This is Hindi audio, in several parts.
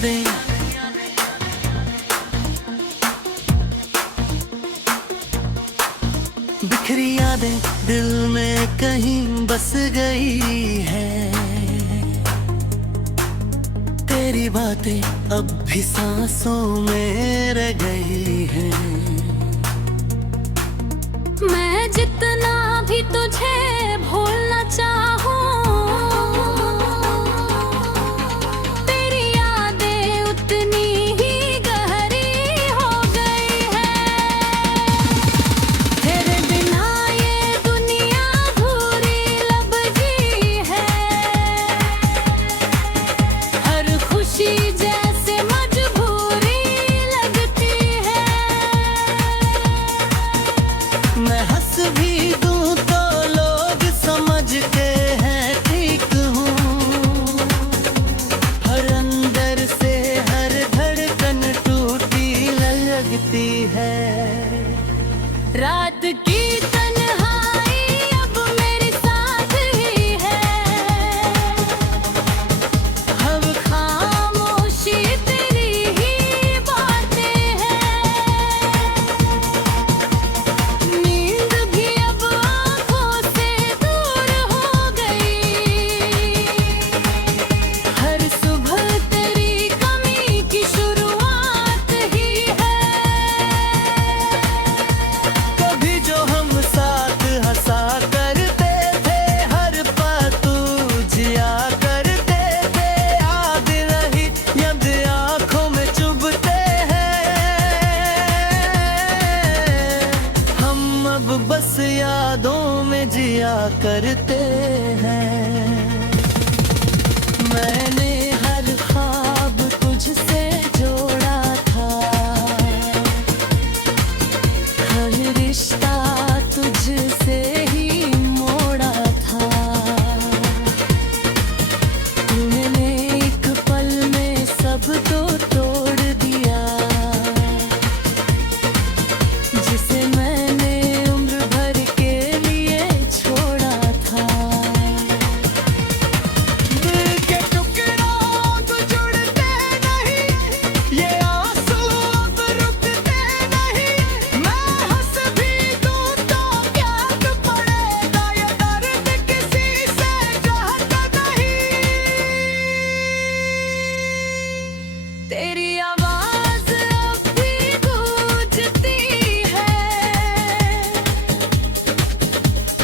यादें, बिखरी यादें दिल में कहीं बस गई है। तेरी बातें अब भी सांसों में रह गई हैं। मैं जितना भी तुझे भूलना चाहूं, तेरी यादें उतनी ही गहरी हो गई है। तेरे बिना ये दुनिया अधूरी लब जी है। हर खुशी जैसे मजबूरी लगती है। मैं हंस भी दूं तो लोग समझते हैं ठीक हूँ। हर अंदर से हर धड़कन टूटी लगती है। रात की तन्हाई अब मेरे साथ ही है। अब खामोशी तेरी ही बातें हैं। नींद भी अब आँखों से दूर हो गई। हर सुबह तेरी कमी की शुरुआत ही है। कभी जो हम साथ हंसा करते थे, हर पल तू जिया करते थे। याद रही याद आँखों में चुभते हैं। हम अब बस यादों में जिया करते हैं। मैंने हर ख्वाब तुझसे जोड़ा था। हर रिश्ता तुझसे ही मोड़ा था। तूने एक पल में सब तो तोड़ दिया। जिसे मैंने उम्र भर के लिए छोड़ा था। दिल के टुकड़ों को जुड़ते नहीं, ये आंसू अब रुकते नहीं। मैं हंस भी दूं तो क्या पड़ेगा, ये दर्द किसी से चाहता नहीं। तेरी आवाज अब भी गूंजती है।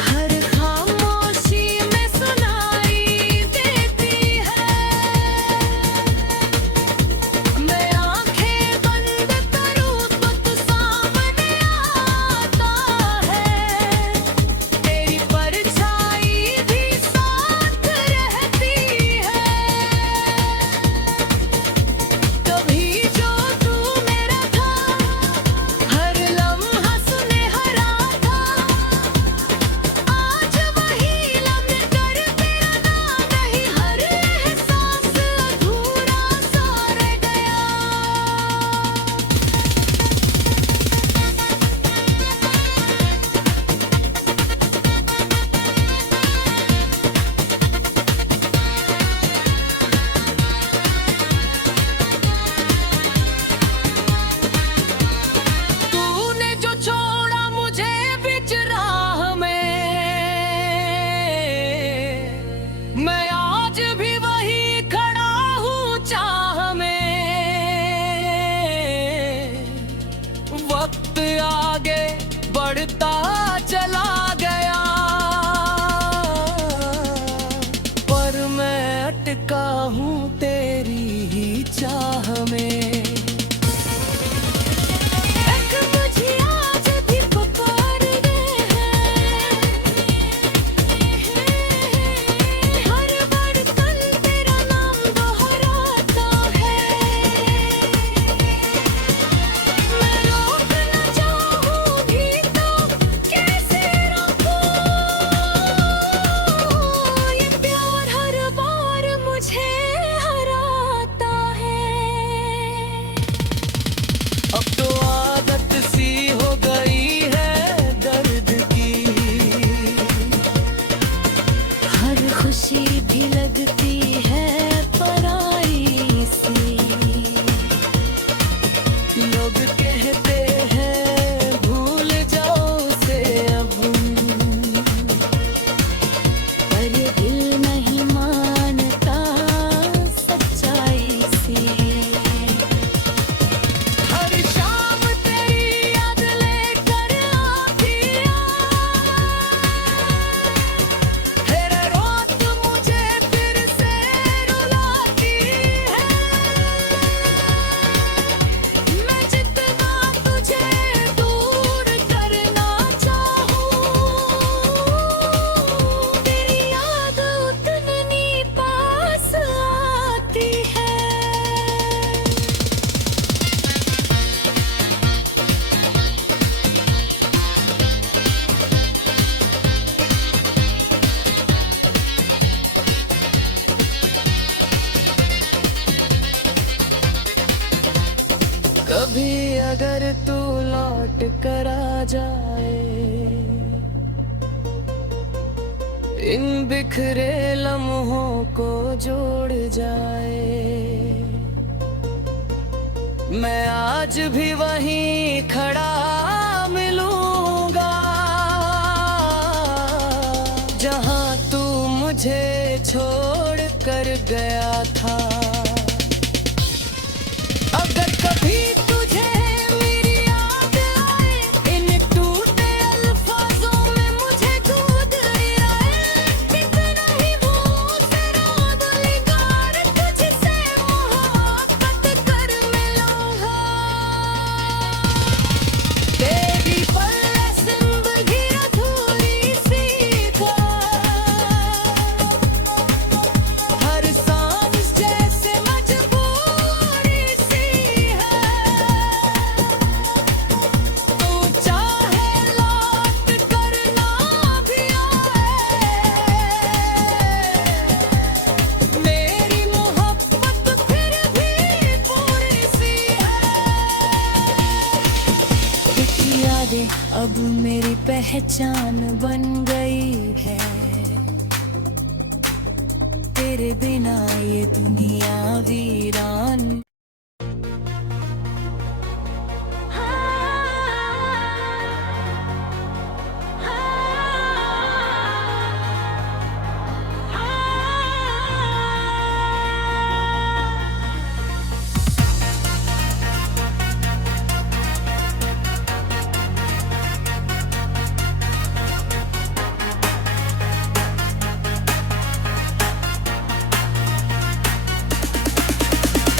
हर खामोशी में सुनाई देती है। मैं आंखें बंद करूं तो तू सामने आता है। तेरी परछाई भी साथ रहती है। कभी कभी अगर तू लौट कर आ जाए, इन बिखरे लम्हों को जोड़ जाए, मैं आज भी वहीं खड़ा मिलूंगा जहां तू मुझे छोड़ कर गया था। अगर कभी तुझे मेरी याद आए, इन टूटे अल्फाजों में मुझे गोद आए, कितना ही मुस्कुराद निगार तुझसे मोहब्बत कर मिलूंगा। तेरी पल्ले जिंदगी अधूरी सी था, हर सांस जैसे मजबूरी सी है। तू चाहे लौट कर ना भी आए, मेरी मोहब्बत फिर भी पूरी सी है। कुछ यादें अब मेरी पहचान बन गई है, तेरे बिना ये दुनिया वीरान।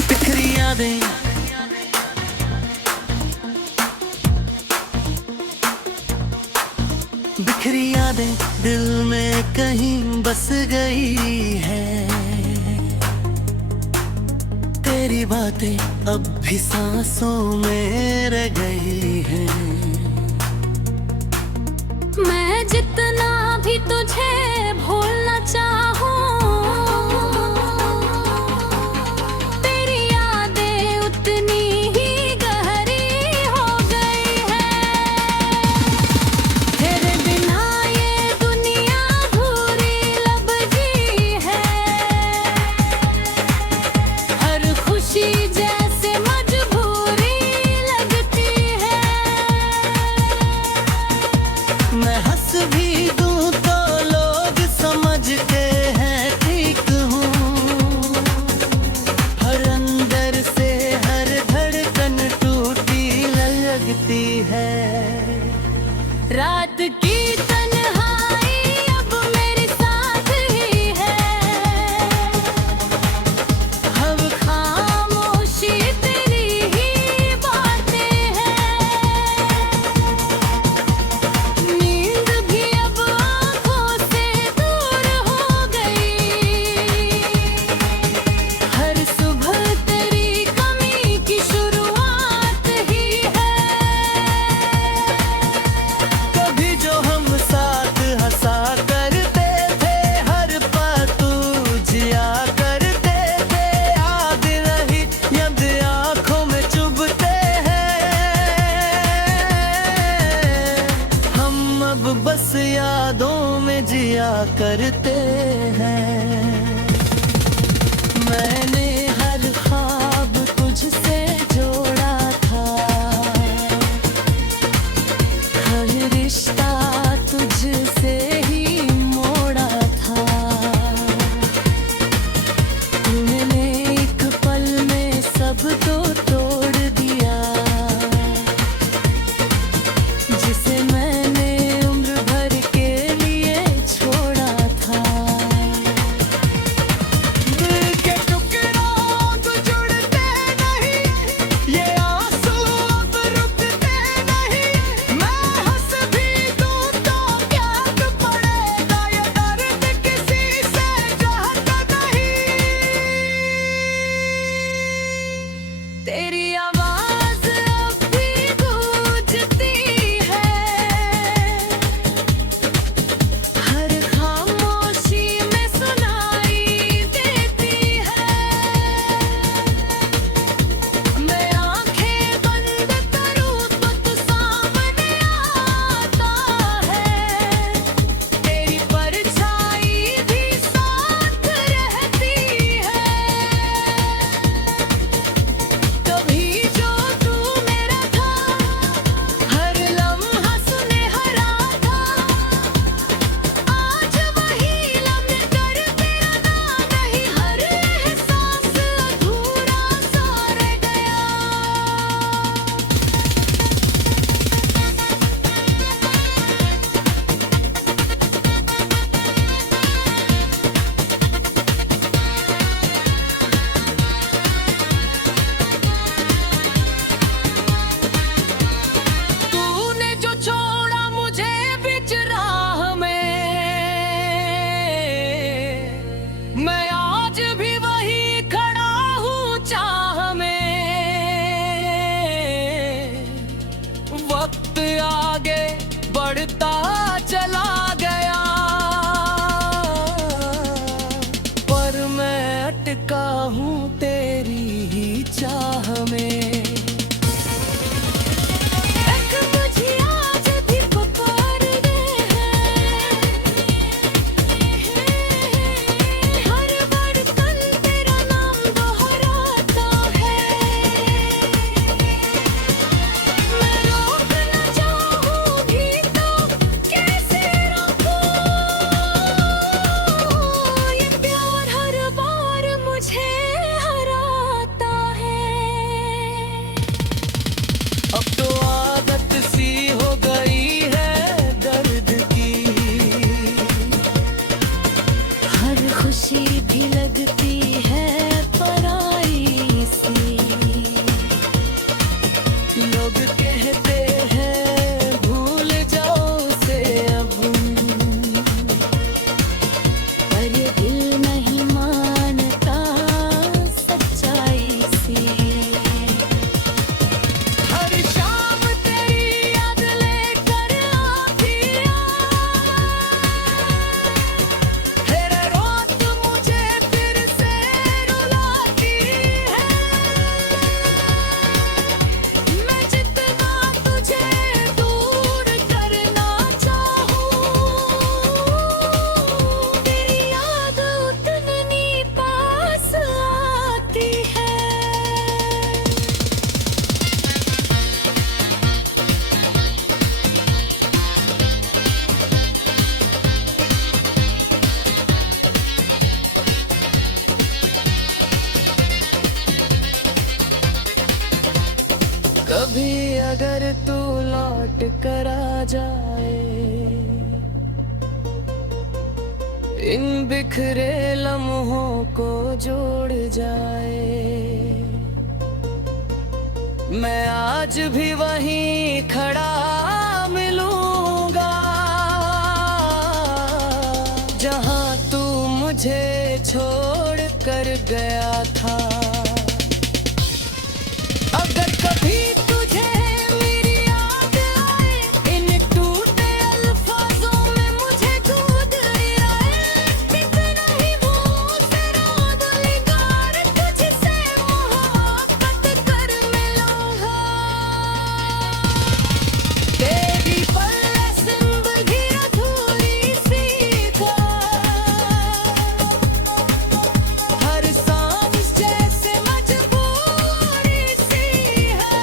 बिखरी यादें, बिखरी यादें दिल में कहीं बस गई है, तेरी बातें अब भी सांसों में रह गई हैं। मैं जितना भी तुझे भूलना चाहूं, तेरी यादें उतनी ही गहरी हो गई है। तेरे बिना ये दुनिया अधूरी लब जी है, हर खुशी जैसे मजबूरी लगती है। मैं हंस भी दूं तो लोग समझते हैं ठीक हूँ, हर अंदर से हर धड़कन टूटी लगती है। रात की तन्हाई अब मेरे साथ ही है, अब खामोशी तेरी ही बातें हैं। नींद भी अब आँखों से दूर हो गई, हर सुबह तेरी कमी की शुरुआत ही है। कभी जो हम साथ हंसा करते थे, हर पल तू जिया करते थे, याद रही याद आँखों में चुभते हैं। हम अब बस यादों में जिया करते हैं। मैंने हर ख्वाब तुझसे जोड़ा था, हर रिश्ता तुझसे ही मोड़ा था। तूने एक पल में सब तो तोड़ दिया, जिसे मैंने उम्र भर के लिए छोड़ा था। दिल के टुकड़ों तो जुड़ते नहीं, ये आंसू अब रुकते नहीं। मैं हंस भी दूं तो क्या पड़ेगा, ये दर्द किसी से चाहता नहीं। तेरी आवाज अब भी गूंजती है, हर खामोशी में सुनाई देती है। मैं आंखें बंद कभी अगर तू लौट कर आ जाए, इन बिखरे लम्हों को जोड़ जाए, मैं आज भी वहीं खड़ा मिलूंगा जहां तू मुझे छोड़ कर गया था। अगर कभी तुझे मेरी याद आए, इन टूटे अल्फाजों में मुझे खुद आए, कितना ही वो तेरा दिलदार, तुझसे मोहब्बत कर मिलूंगा। तेरी पल्ले जिंदगी अधूरी सी था, हर सांस जैसे मजबूरी सी है।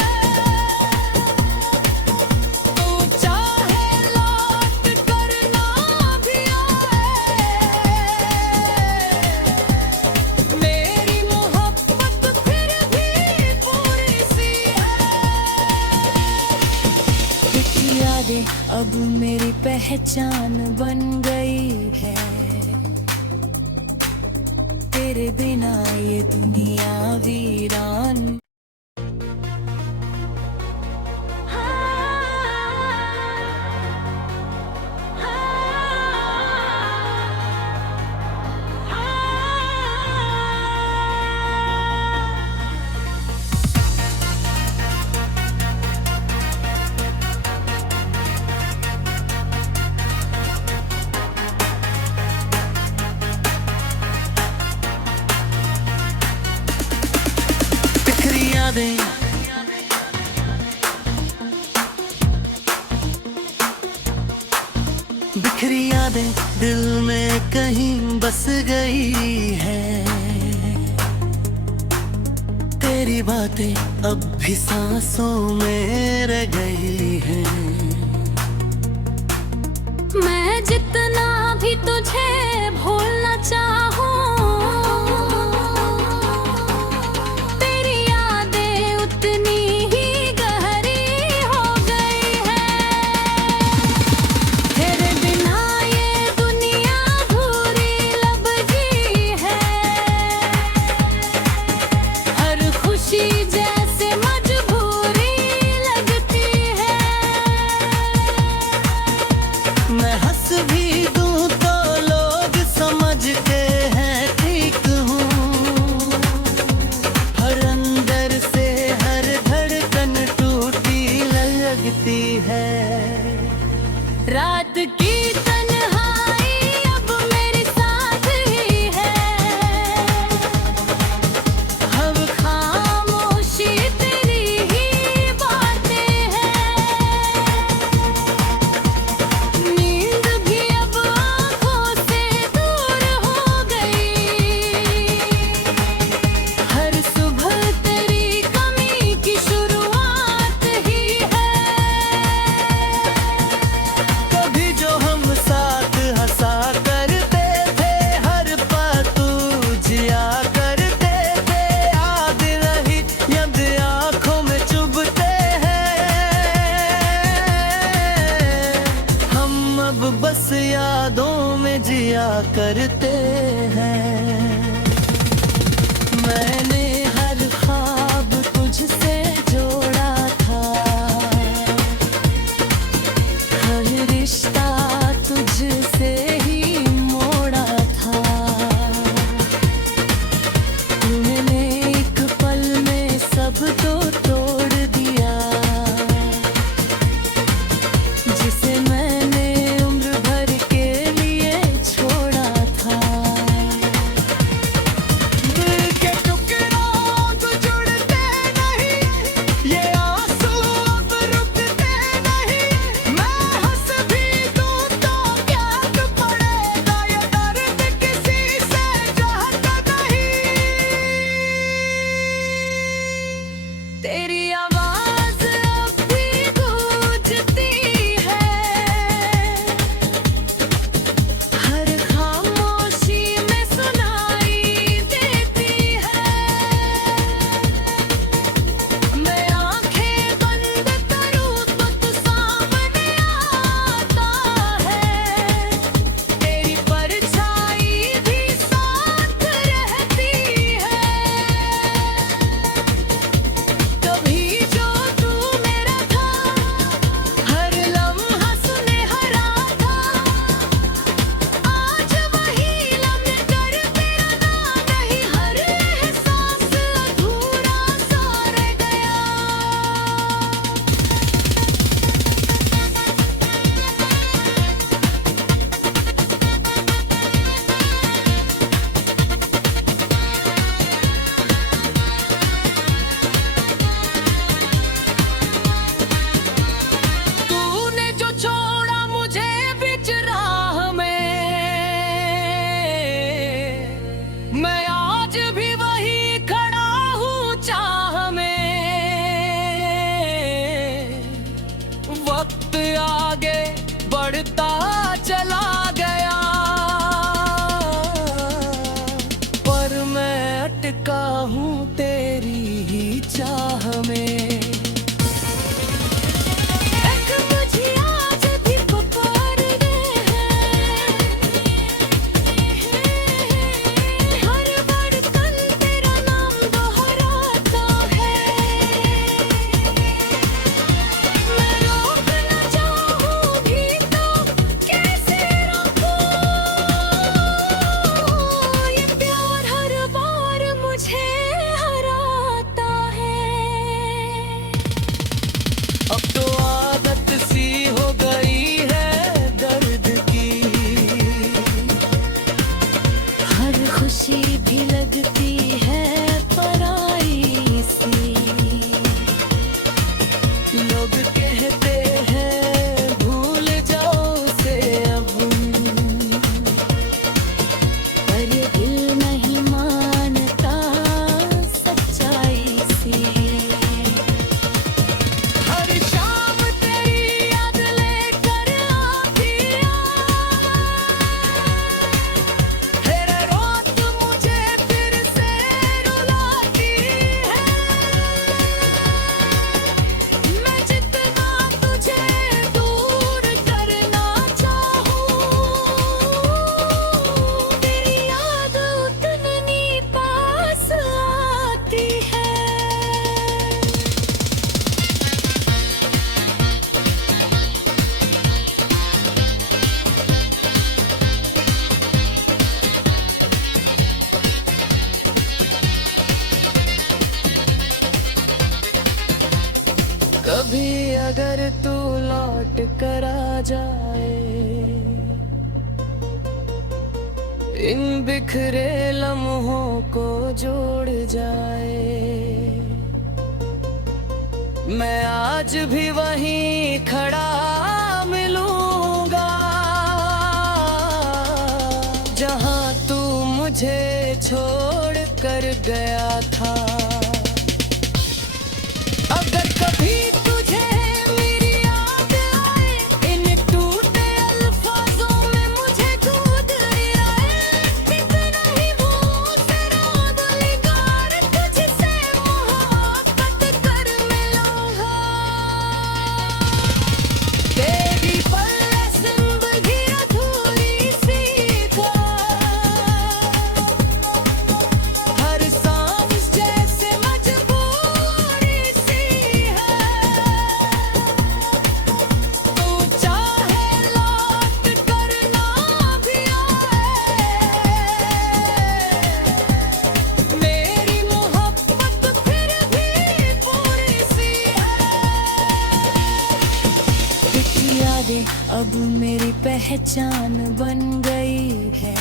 तू चाहे लौट कर ना भी आए, मेरी मोहब्बत फिर भी पूरी सी है। कुछ यादें अब मेरी पहचान बन गई है, तेरे बिना ये दुनिया वीरान। बिखरी यादें, बिखरी यादें दिल में कहीं बस गई है, तेरी बातें अब भी सांसों में रह गई हैं। मैं जितना भी तुझे भूलना चाहूं, तेरी यादें उतनी ही गहरी हो गई है। तेरे बिना ये दुनिया अधूरी लब जी है, हर खुशी जैसे मजबूरी लगती है। मैं हंस भी दूं तो लोग समझते हैं ठीक हूँ, हर अंदर से हर धड़कन टूटी लगती है। रात की तन्हाई अब मेरे साथ ही है, हम खामोशी तेरी ही बातें हैं। नींद भी अब आँखों से दूर हो गई, हर सुबह तेरी कमी की शुरुआत ही है। कभी जो हम साथ हंसा करते थे, हर पल तू जिया करते थे, याद रही याद आँखों में चुभते हैं। हम अब बस यादों में जिया करते हैं। मैंने हर ख्वाब तुझसे जोड़ा था, हर रिश्ता तुझसे ही मोड़ा था। तूने एक पल में सब तो तोड़ दिया, जिसे मैंने उम्र भर के लिए छोड़ा था। दिल के टुकड़ों तो जुड़ते नहीं, ये आंसू अब रुकते नहीं। मैं हंस भी दूं तो क्या पड़ेगा, ये दर्द किसी से चाहता नहीं। तेरी आवाज अब भी गूंजती है, हर खामोशी में सुनाई देती है। मैं आंखें बंद बढ़ता चला गया, पर मैं अटका हूँ तेरी ही चाह में। एक तुझे आज भी पुकारते हैं, हर धड़कन तेरा नाम दोहराता है। मैं रोक न चाहूं भी तो कैसे रोकूं, ये प्यार हर बार मुझे हराता है। अब तो आदत सी हो गई है दर्द की, हर खुशी भी लगती है पराई सी। लोग कहते हैं भूल जाओ उसे अब, पर ये दिल नहीं मानता सच्चाई सी। हर शाम तेरी याद लेकर आती हर रात मुझे फिर से रुलाती है। मैं जितना तुझे दूर करना चाहूं, तेरी याद उतनी पास आती है। कभी अगर तू लौट कर आ जाए, इन बिखरे लम्हों को जोड़ जाए, मैं आज भी वहीं खड़ा मिलूंगा जहां तू मुझे छोड़ कर गया था। अगर कभी तुझे मेरी याद आए, इन टूटे अल्फाजों में मुझे गोद आए, कितना ही मुँह से रोद निगार तुझसे मोहब्बत कर मिलूंगा। तेरी पल्ले जिंदगी अधूरी सी था, हर सांस जैसे मजबूरी सी है। तू चाहे लौट कर ना भी आए, मेरी मोहब्बत फिर भी पूरी सी है। कुछ यादें अब मेरी पहचान बन गई है,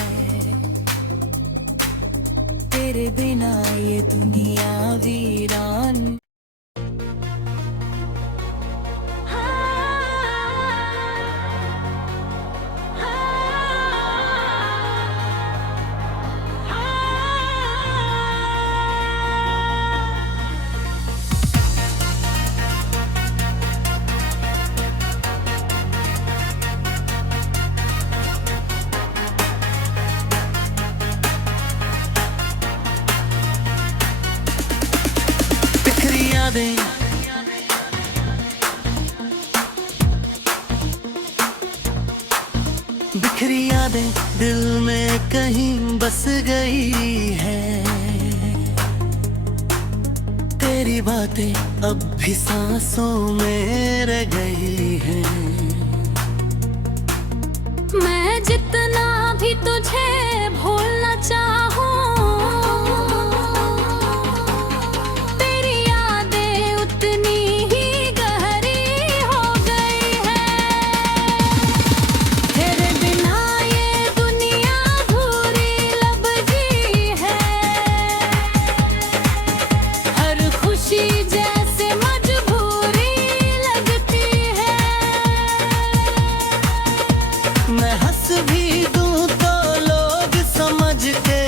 तेरे बिना ये दुनिया वीरान। बिखरी यादें, बिखरी यादें दिल में कहीं बस गई है, तेरी बातें अब भी सांसों में रह गई हैं। मैं जितना भी तुझे भूलना चाहूं, तेरी यादें उतनी ही गहरी हो गई है। तेरे बिना ये दुनिया अधूरी लब जी है, हर खुशी जैसे मजबूरी लगती है। मैं हंस भी दूं तो लोग समझते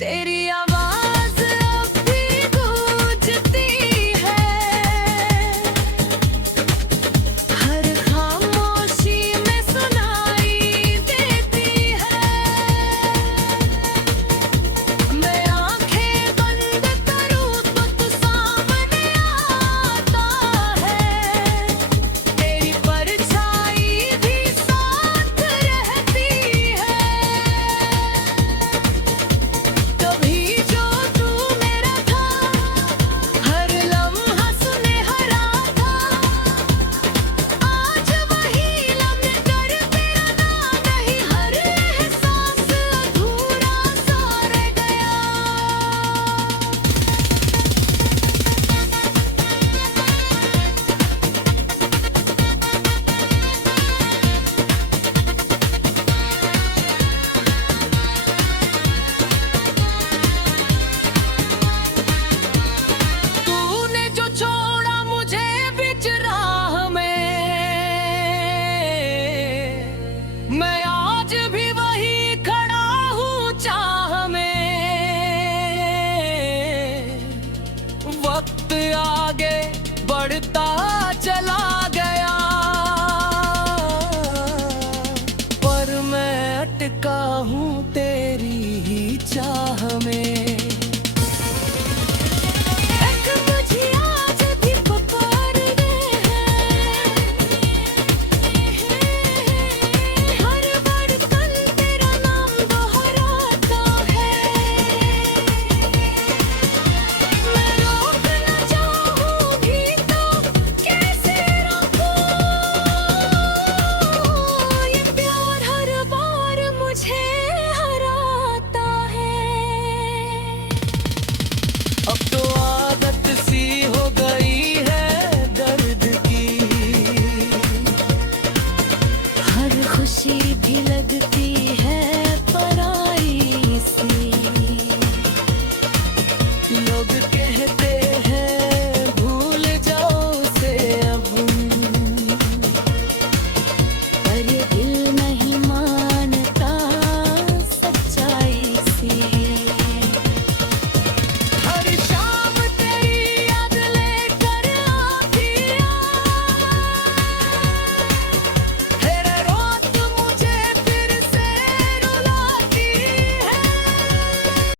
तेरी